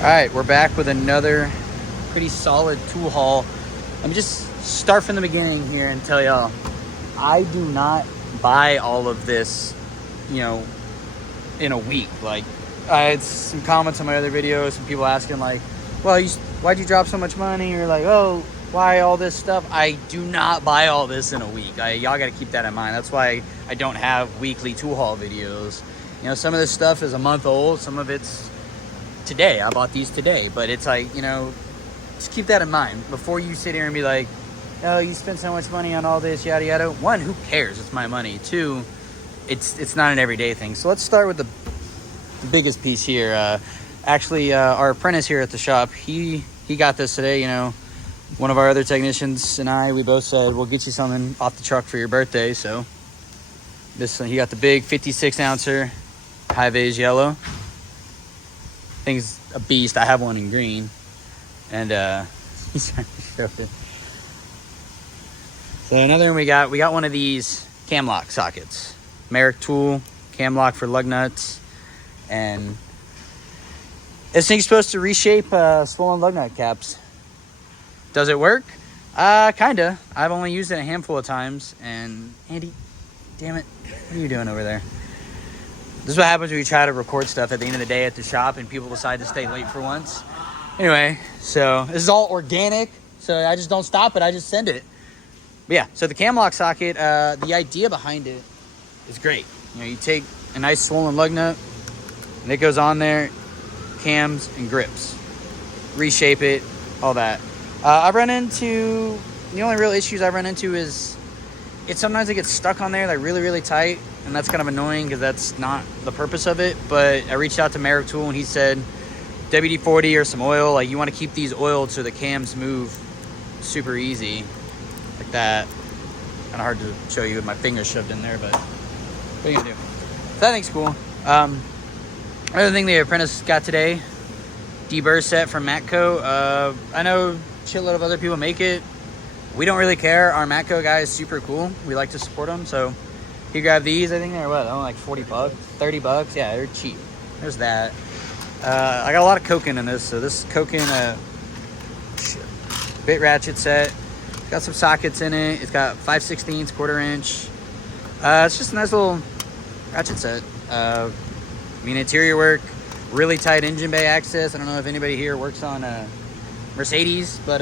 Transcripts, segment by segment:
All right, we're back with another pretty solid tool haul. Let me just start from the beginning here and tell y'all, I do not buy all of this, in a week. Like, I had some comments on my other videos, some people asking like, well, why'd you drop so much money? Or like, oh, why all this stuff? I do not buy all this in a week. Y'all got to keep that in mind. That's why I don't have weekly tool haul videos. Some of this stuff is a month old. Some of it's today. I bought these today, but it's like, just keep that in mind before you sit here and be like, oh, you spent so much money on all this, yada yada. One, who cares? It's my money. Two, it's not an everyday thing. So let's start with the biggest piece here. Our apprentice here at the shop, he got this today. One of our other technicians and I, we both said we'll get you something off the truck for your birthday. So he got the big 56 ouncer high vis yellow. Thing's a beast. I have one in green, and he's trying to show it. So another one we got one of these cam lock sockets, Merrick tool cam lock for lug nuts, and this thing's supposed to reshape swollen lug nut caps. Does it work? Kinda. I've only used it a handful of times, and Andy, damn it, what are you doing over there? This is what happens when you try to record stuff at the end of the day at the shop and people decide to stay late for once. Anyway, so this is all organic, so I just don't stop it, I just send it. But yeah, so the cam lock socket, the idea behind it is great. You take a nice swollen lug nut, and it goes on there, cams and grips. Reshape it, all that. The only real issues I've run into is sometimes it gets stuck on there like really, really tight. And that's kind of annoying because that's not the purpose of it. But I reached out to Merrick Tool and he said WD-40 or some oil. Like, you want to keep these oiled so the cams move super easy. Like that. Kind of hard to show you with my fingers shoved in there, but what are you going to do? So that thing's cool. Another thing the apprentice got today, deburr set from Matco. I know a shitload of other people make it. We don't really care. Our Matco guy is super cool. We like to support them, so he grabbed these. I think they're like $40, $30. Yeah, they're cheap. There's that. I got a lot of koken in this. So this koken bit ratchet set. It's got some sockets in it. It's got 5/16 1/4 inch. It's just a nice little ratchet set. Interior work, really tight engine bay access. I don't know if anybody here works on Mercedes, but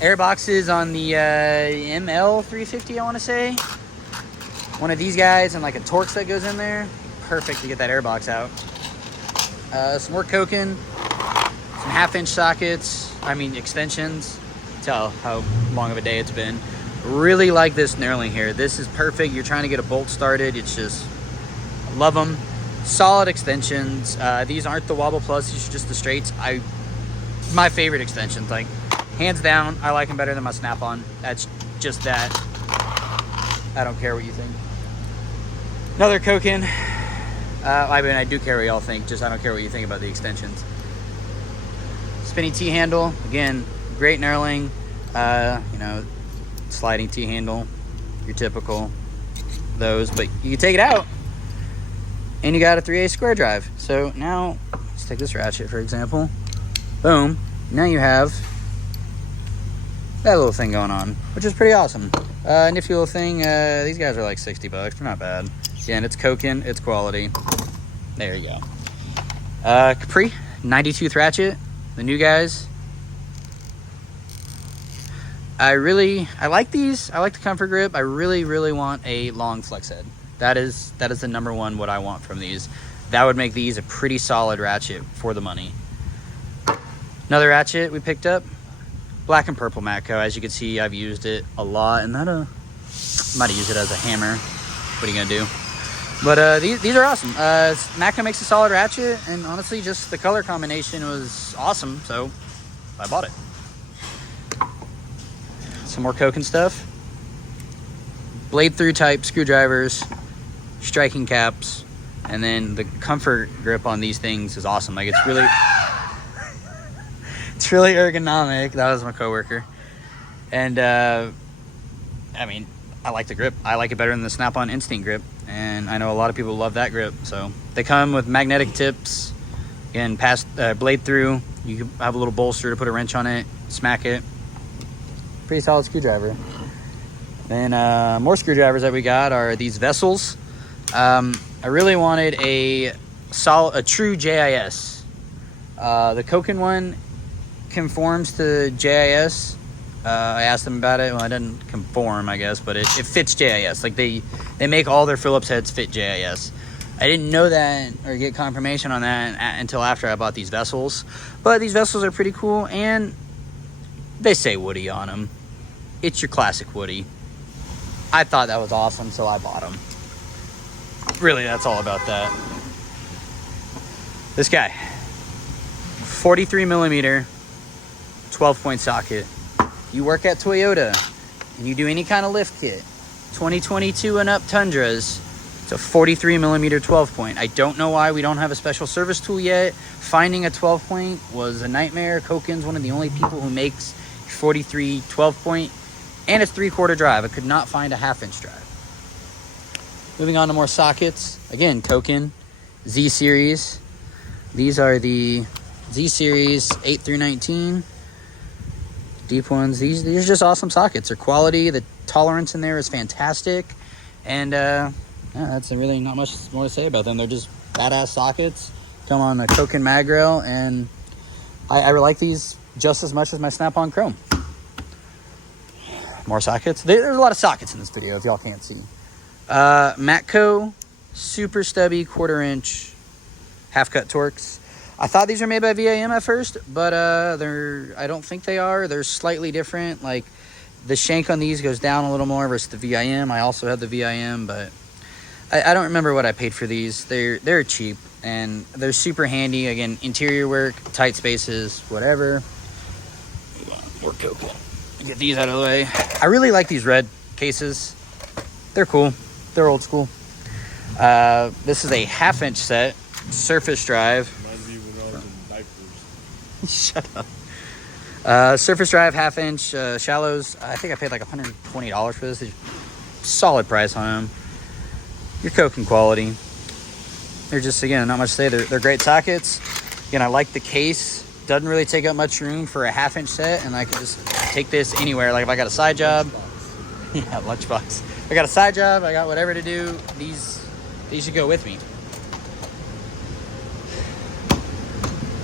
air boxes on the ML350, I want to say. One of these guys and like a Torx that goes in there. Perfect to get that airbox out. Some more koken. Some 1/2 inch sockets. Extensions. Tell how long of a day it's been. Really like this knurling here. This is perfect. You're trying to get a bolt started. It's just, I love them. Solid extensions. These aren't the Wobble Plus. These are just the straights. My favorite extensions. Like, hands down, I like them better than my Snap-on. That's just that. I don't care what you think. Another koken. I do care what y'all think, just I don't care what you think about the extensions. Spinny T-handle, again, great knurling. Sliding T-handle, your typical those, but you can take it out, and you got a 3/8 square drive. So now, let's take this ratchet for example. Boom. Now you have that little thing going on, which is pretty awesome. Nifty little thing. These guys are like $60. They're not bad. Again, it's koken, it's quality. There you go. Capri 92th ratchet, the new guys. I like these. I like the comfort grip. I really, really want a long flex head. That is the number one what I want from these. That would make these a pretty solid ratchet for the money. Another ratchet we picked up, black and purple Matco. As you can see, I've used it a lot, and that might have used it as a hammer. What are you gonna do? But these are awesome. Matco makes a solid ratchet, and honestly, just the color combination was awesome, so I bought it. Some more koken stuff. Blade through type screwdrivers, striking caps, and then the comfort grip on these things is awesome. Like, it's really it's really ergonomic. That was my coworker. And I like the grip. I like it better than the Snap-on Instinct grip, and I know a lot of people love that grip. So they come with magnetic tips, Again, pass blade through. You can have a little bolster to put a wrench on it, smack it. Pretty solid screwdriver. Then more screwdrivers that we got are these vessels. I really wanted a true JIS. The koken one conforms to JIS. I asked them about it. Well, it didn't conform, I guess, but it fits JIS. Like they make all their Phillips heads fit JIS. I didn't know that or get confirmation on that until after I bought these vessels. But these vessels are pretty cool, and they say Woody on them. It's your classic Woody. I thought that was awesome, so I bought them. Really, that's all about that. This guy, 43 millimeter, 12-point socket. You work at Toyota and you do any kind of lift kit, 2022 and up Tundras, it's a 43 millimeter 12-point. I don't know why we don't have a special service tool yet. Finding a 12-point was a nightmare. Koken's one of the only people who makes 43 12-point, and it's 3/4 drive. I could not find a 1/2-inch drive. Moving on to more sockets. Again, Koken, Z series. These are the Z series 8 through 19. Deep ones. These are just awesome sockets. They're quality. The tolerance in there is fantastic. And yeah, that's really not much more to say about them. They're just badass sockets. Come on the Koken mag rail, and I like these just as much as my Snap-on Chrome. More sockets. There's a lot of sockets in this video if y'all can't see. Matco super stubby 1/4-inch half-cut Torx. I thought these were made by VIM at first, but I don't think they are. They're slightly different. Like the shank on these goes down a little more versus the VIM. I also have the VIM, but I don't remember what I paid for these. They're cheap and they're super handy. Again, interior work, tight spaces, whatever. More Koken. Get these out of the way. I really like these red cases. They're cool. They're old school. This is a 1/2-inch set, surface drive. Reminds me when I was in diapers. Shut up. Surface drive 1/2-inch shallows. I think I paid like $120 for this. Solid price on them. Your Koken quality. They're just, again, not much to say. They're great sockets. Again, I like the case. Doesn't really take up much room for a 1/2-inch set, and I can just take this anywhere. Like if I got a side job, yeah, lunchbox. If I got a side job, I got whatever to do. These should go with me.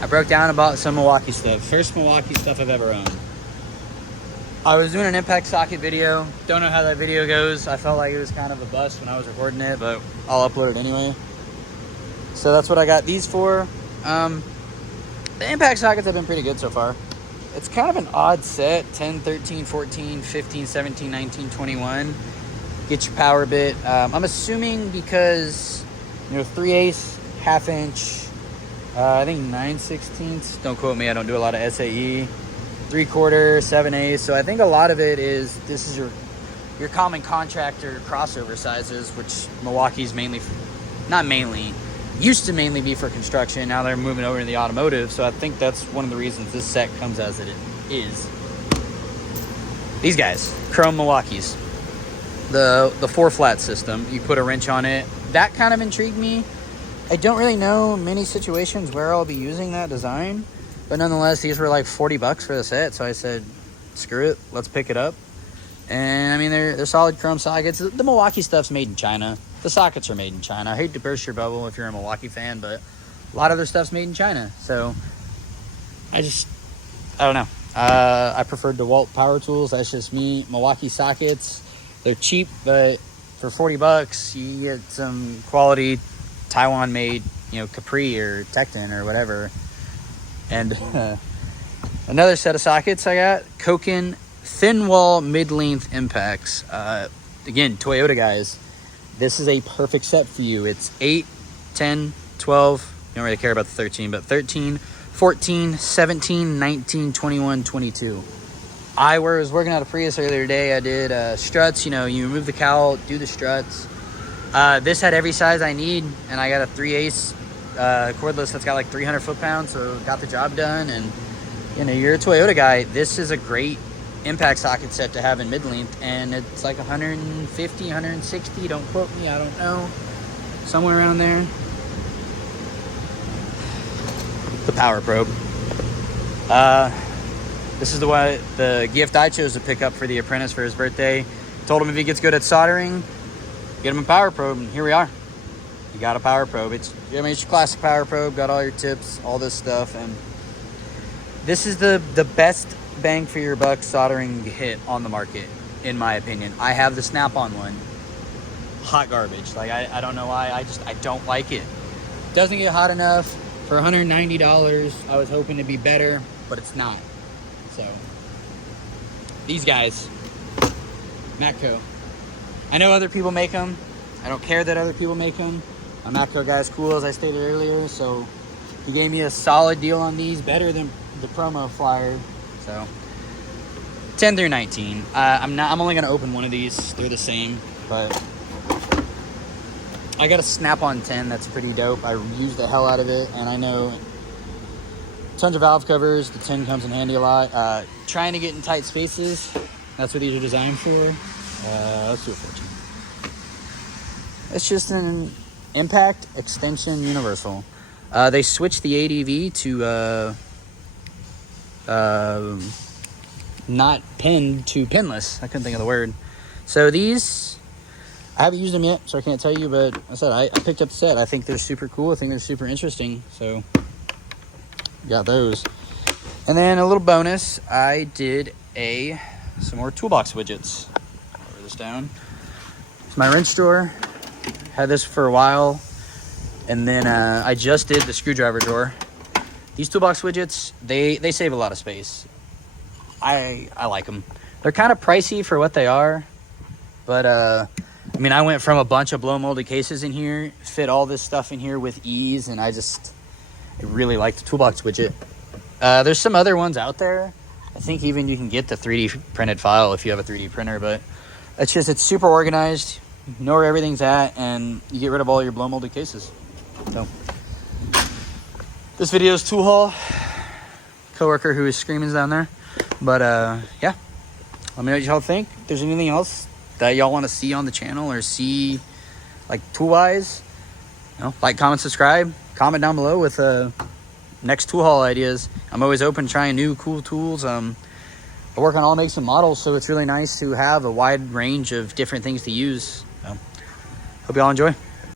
I broke down and bought some Milwaukee stuff. First Milwaukee stuff I've ever owned. I was doing an impact socket video. Don't know how that video goes. I felt like it was kind of a bust when I was recording it, but I'll upload it anyway. So that's what I got these for. The impact sockets have been pretty good so far. It's kind of an odd set. 10, 13, 14, 15, 17, 19, 21. Get your power bit. I'm assuming because, 3/8, 1/2-inch, I think 9/16. Don't quote me. I don't do a lot of SAE. 3/4, 7/8. So I think a lot of it is, this is your common contractor crossover sizes, which Milwaukee's used to mainly be for construction. Now they're moving over to the automotive. So I think that's one of the reasons this set comes as it is. These guys, Chrome Milwaukee's. The 4-flat system. You put a wrench on it. That kind of intrigued me. I don't really know many situations where I'll be using that design, but nonetheless, these were like $40 for the set. So I said, screw it, let's pick it up. And I mean, they're solid chrome sockets. The Milwaukee stuff's made in China. The sockets are made in China. I hate to burst your bubble if you're a Milwaukee fan, but a lot of their stuff's made in China. So I don't know. I preferred DeWalt power tools. That's just me. Milwaukee sockets, they're cheap, but for $40, you get some quality Taiwan made, Capri or Tecton or whatever. And another set of sockets I got, Koken thin wall mid-length impacts. Again, Toyota guys, this is a perfect set for you. It's 8, 10, 12, you don't really care about the 13, but 13, 14, 17, 19, 21, 22. I was working out a Prius earlier today. I did struts, you remove the cowl, do the struts. This had every size I need, and I got a 3/8 cordless that's got like 300 foot-pounds, so got the job done. And you're a Toyota guy, this is a great impact socket set to have in mid-length, and it's like 150, 160, don't quote me, I don't know, somewhere around there. the power probe. This is the gift I chose to pick up for the apprentice for his birthday. Told him if he gets good at soldering, get him a power probe, and here we are. You got a power probe. It's your classic power probe, got all your tips, all this stuff, and this is the best bang for your buck soldering hit on the market, in my opinion. I have the Snap-on one. Hot garbage. Like, I don't know why. I don't like it. Doesn't get hot enough. For $190, I was hoping to be better, but it's not. So, these guys, Matco. I know other people make them. I don't care that other people make them. A Matco guy's cool, as I stated earlier, so he gave me a solid deal on these, better than the promo flyer. So 10 through 19. I'm only gonna open one of these. They're the same, but I got a Snap-on 10 that's pretty dope. I use the hell out of it, and I know tons of valve covers. The 10 comes in handy a lot. Trying to get in tight spaces. That's what these are designed for. Let's do a 14. It's just an impact extension universal. They switched the ADV to not pinned to pinless. I couldn't think of the word. So these, I haven't used them yet, so I can't tell you, but I said I picked up the set. I think they're super cool. I think they're super interesting. So got those. And then a little bonus, I did some more toolbox widgets. Lower this down. It's my wrench drawer. Had this for a while. And then I just did the screwdriver drawer. These toolbox widgets, they save a lot of space. I like them. They're kind of pricey for what they are. But, I mean, I went from a bunch of blow molded cases in here, fit all this stuff in here with ease, and I really like the toolbox widget. There's some other ones out there. I think even you can get the 3D printed file if you have a 3D printer, but it's super organized. You know where everything's at, and you get rid of all your blow molded cases. So, this video is tool haul. Coworker who is screaming down there. But, yeah. Let me know what y'all think. If there's anything else that y'all want to see on the channel or see, like, tool-wise, like, comment, subscribe. Comment down below with next tool haul ideas. I'm always open to trying new cool tools. I work on all makes and models, so it's really nice to have a wide range of different things to use. So, hope y'all enjoy.